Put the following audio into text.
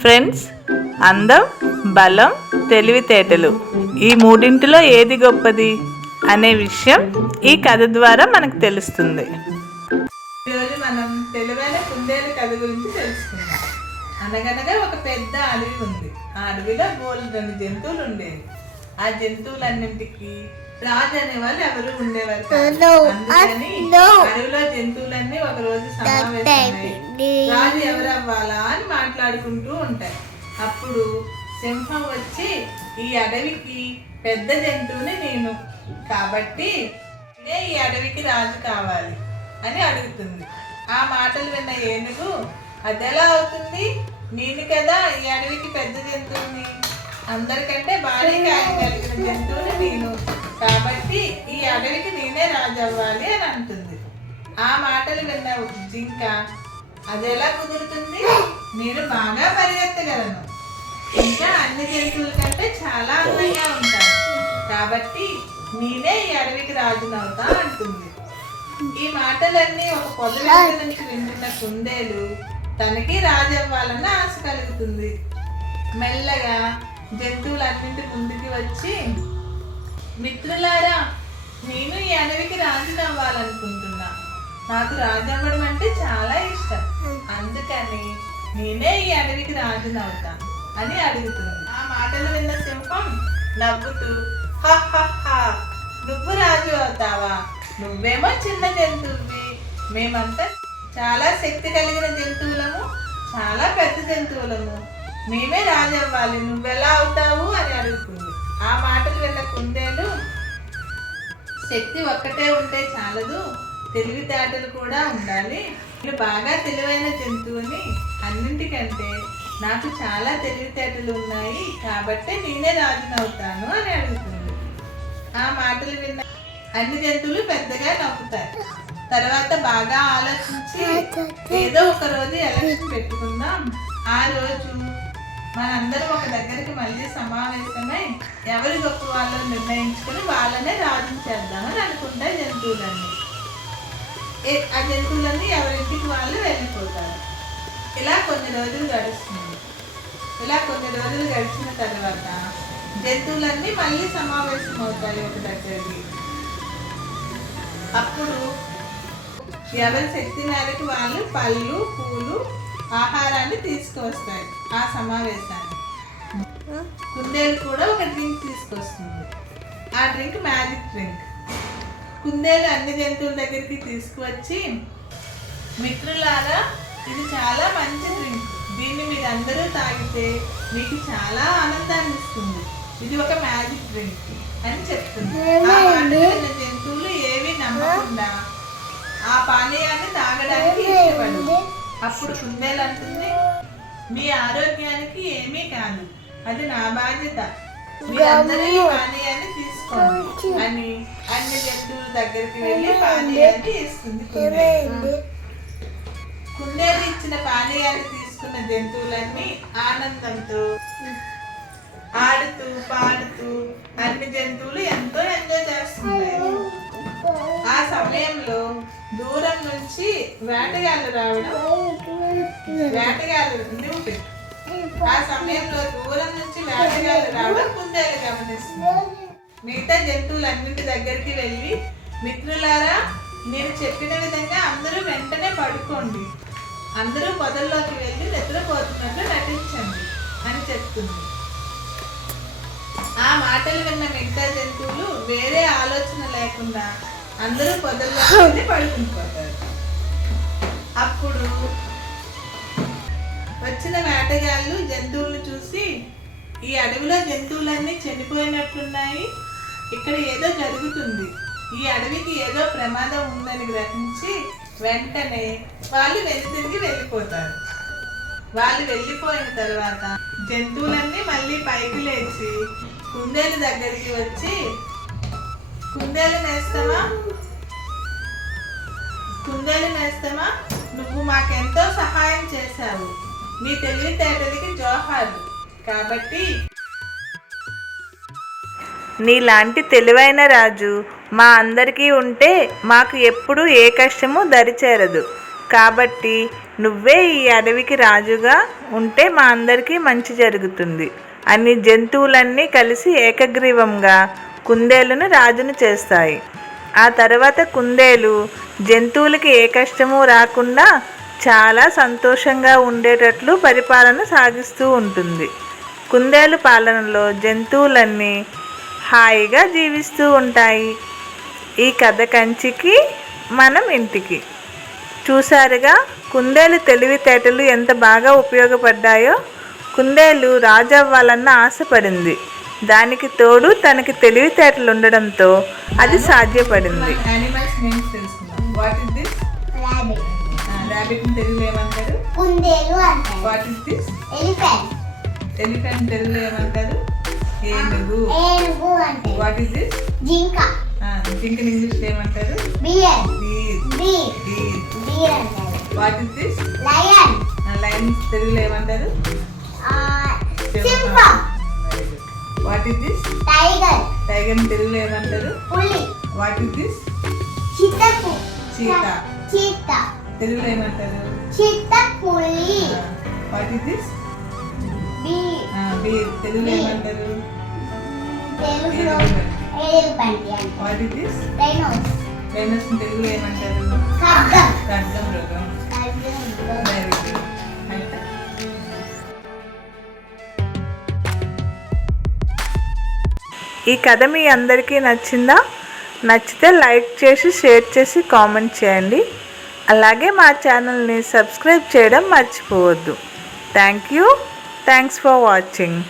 Friends అందం బలం తెలివితేటలు. ఈ మూడింటిలో ఏది గొప్పది అనే విషయం ఈ కథ ద్వారా మనకు తెలుస్తుంది. ఈరోజు మనం తెలివైన కుందేలు కథ గురించి తెలుసుకుందాం. అనగనగా ఒక పెద్ద అడవి ఉంది. ఆ అడవిలో బోలు రెండు జంతువులు ఉండేవి. ఆ జంతువులన్నింటికి రాజు ఎవరు ఉండేవారు కాదు. అందుకని అడవిలో జంతువులన్నీ ఒక రోజు రాజు ఎవరు అవ్వాలా అని మాట్లాడుకుంటూ ఉంటాయి అప్పుడు సింహం వచ్చి ఈ అడవికి పెద్ద జంతువుని నేను. కాబట్టి ఇదే ఈ అడవికి రాజు కావాలి అని అడుగుతుంది. ఆ మాటలు విన్న ఏనుగు అదెలా అవుతుంది? నేను కదా ఈ అడవికి పెద్ద జంతువుని. అందరికంటే భారీ కాయం కలిగిన ఈ అడవికి నేనే రాజు అవ్వాలి అని అంటుంది. ఆ మాటలు విన్న జింక అది ఎలా కుదురుతుంది? నేను బాగా పరిగెత్తగలను. ఇంకా అన్ని జంతువుల కంటే చాలా అందంగా ఉంటాను కాబట్టి నేనే ఈ అడవికి రాజునవుతా అంటుంది. ఈ మాటలన్నీ ఒక పొద వెనుక నుంచి వింటున్న కుందేలు తనకి రాజు అవ్వాలన్న ఆశ కలుగుతుంది. మెల్లగా జంతువులన్నింటి ముందుకి వచ్చి మిత్రులారా నేను ఈ అడవికి రాజుని అవ్వాలనుకుంటున్నా నాకు రాజు అవ్వడం అంటే చాలా ఇష్టం. అందుకని నేనే ఈ అడవికి రాజుని అవుతాను అని అడుగుతున్నాను ఆ మాటలు విన్న సింహం నవ్వుతూ "హ, హ, హ, నువ్వు రాజు అవుతావా? నువ్వేమో చిన్న జంతువువి. మేమంతా చాలా శక్తి కలిగిన జంతువులము చాలా పెద్ద జంతువులము. మేమే రాజు అవ్వాలి. నువ్వెలా అవుతావు? అని అడుగుతుంది. ఆ మాటలు విన్న కుందేలు శక్తి ఒక్కటే ఉంటే చాలదు. తెలివితేటలు కూడా ఉండాలి. నేను బాగా తెలివైన జంతువుని అన్నింటికంటే నాకు చాలా తెలివితేటలు ఉన్నాయి. కాబట్టి నేనే రాజునవుతాను అని అడుగుతుంది. ఆ మాటలు విన్న అన్ని జంతువులు పెద్దగా నవ్వుతాయి తర్వాత బాగా ఆలోచించి ఏదో ఒక రోజు ఎలక్షన్ పెట్టుకుందాం. ఆ రోజు మనందరం ఒక దగ్గరికి మళ్ళీ సమావేశమై ఎవరి గొప్ప వాళ్ళని నిర్ణయించుకుని వాళ్ళనే రాజుని చేద్దామని అనుకుంటాయి జంతువులన్నీ. ఆ జంతువులన్నీ ఎవరింటికి వాళ్ళు వెళ్ళిపోతారు. ఇలా కొన్ని రోజులు గడుస్తుంది. ఇలా కొన్ని రోజులు గడిచిన తర్వాత జంతువులన్నీ మళ్ళీ సమావేశం అవుతాయి ఒక దగ్గరికి. అప్పుడు ఎవరి శక్తి మేరకు వాళ్ళు పళ్ళు పూలు ఆహారాన్ని తీసుకువస్తాయి. ఆ సమావేశాన్ని. కుందేలు కూడా ఒక డ్రింక్ తీసుకొస్తుంది. ఆ డ్రింక్ మ్యాజిక్ డ్రింక్. కుందేలు అన్ని జంతువుల దగ్గరికి తీసుకువచ్చి మిత్రులారా ఇది చాలా మంచి డ్రింక్. దీన్ని మీరు అందరూ తాగితే మీకు చాలా ఆనందాన్ని ఇస్తుంది. ఇది ఒక మ్యాజిక్ డ్రింక్ అని చెప్తుంది. జంతువులు ఏవి నమ్మకుండా ఆ పానీయాన్ని తాగడానికి ఇష్టపడదు అప్పుడు కుందేలు అంటుంది మీ ఆరోగ్యానికి ఏమీ కాదు అది నా బాధ్యత. మీరందరూ పానీయాన్ని తీసుకోండి. అని అన్ని జంతువుల దగ్గరికి వెళ్ళి పానీయాన్ని ఇస్తుంది కుందేలు. ఇచ్చిన పానీయాన్ని తీసుకున్న జంతువులన్నీ ఆనందంతో ఆడుతూ పాడుతూ అన్ని జంతువులు ఎంతో సమయంలో దూరం నుంచి వేటగాళ్ళు రావడం వేటగాళ్ళు నువ్వు పెట్టు. ఆ సమయంలో దూరం నుంచి వేటగాళ్ళు రావడం కుందేలు గమనిస్తుంది. మిగతా జంతువులన్నింటి దగ్గరికి వెళ్ళి మిత్రులారా మీరు చెప్పిన విధంగా అందరూ వెంటనే పడుకోండి. అందరూ పొదల్లోకి వెళ్ళి నిద్రపోతున్నట్లు నటించండి అని చెప్తుంది. ఆ మాటలు విన్న మిగతా జంతువులు వేరే ఆలోచన లేకుండా అందరూ పొదల్లోకి వెళ్ళి అప్పుడు వచ్చిన వేటగాళ్ళు జంతువులను చూసి ఈ అడవిలో జంతువులన్నీ చనిపోయినట్లున్నాయి ఇక్కడ ఏదో జరుగుతుంది. ఈ అడవికి ఏదో ప్రమాదం ఉందని గ్రహించి వెంటనే వాళ్ళు వెనుతిరిగి వెళ్ళిపోతారు. వాళ్ళు వెళ్ళిపోయిన తర్వాత జంతువులన్నీ మళ్ళీ పైకి లేచి కుందేలు దగ్గరికి వచ్చి కుందేలు నేస్తామా కుందేలు నేస్తామా నువ్వు మాకెంతో సహాయం చేశావు. నీ తెలివితేటలకి జోహార్లు కాబట్టి నీలాంటి తెలివైన రాజు మా అందరికీ ఉంటే మాకు ఎప్పుడూ ఏ కష్టము దరిచేరదు కాబట్టి నువ్వే ఈ అడవికి రాజుగా ఉంటే మా అందరికీ మంచి జరుగుతుంది. అన్ని జంతువులన్నీ కలిసి ఏకగ్రీవంగా కుందేలును రాజును చేస్తాయి. ఆ తర్వాత కుందేలు జంతువులకి ఏ కష్టము రాకుండా చాలా సంతోషంగా ఉండేటట్లు పరిపాలన సాగిస్తూ ఉంటుంది. కుందేలు పాలనలో జంతువులన్నీ హాయిగా జీవిస్తూ ఉంటాయి. ఈ కథ కంచికి మనం ఇంటికి. చూసారుగా కుందేలు తెలివితేటలు ఎంత బాగా ఉపయోగపడ్డాయో. కుందేలు రాజవ్వాలన్న ఆశపడింది. దానికి తోడు తనకి తెలివితేటలు ఉండడంతో అది సాధ్యపడింది. తెలుగులో ఏమంటారు ఎలిఫెంట్ తెలుగులో ఏమంటారు ఏనుగు. వాట్ ఇస్ దిస్ జింక. జింకన్ ఇంగ్లీష్ ఏమంటారు? Bear deer beer deer beer అంటారు. What is this lion line తెలుగులో ఏమంటారు సింహం. What is this tiger tiger తెలుగులో ఏమంటారు? పులి. వాట్ ఇస్ దిస్ చిత్తపు చీత. చిత్త తెలుగులో ఏమంటారు? చిత్త పులి what is this bear bear తెలుగులో ఏమంటారు? తెలుగులో what is this rhinos famous తెలుగులో ఏమంటారు? ఖడ్గం. ఖడ్గం మృగం. ఖడ్గం వెరీ గుడ్ ఈ కథ మీ అందరికీ నచ్చిందా? నచ్చితే లైక్ చేసి షేర్ చేసి కామెంట్ చేయండి. అలాగే మా ఛానల్ని సబ్స్క్రైబ్ చేయడం మర్చిపోవద్దు. Thank you. Thanks for watching.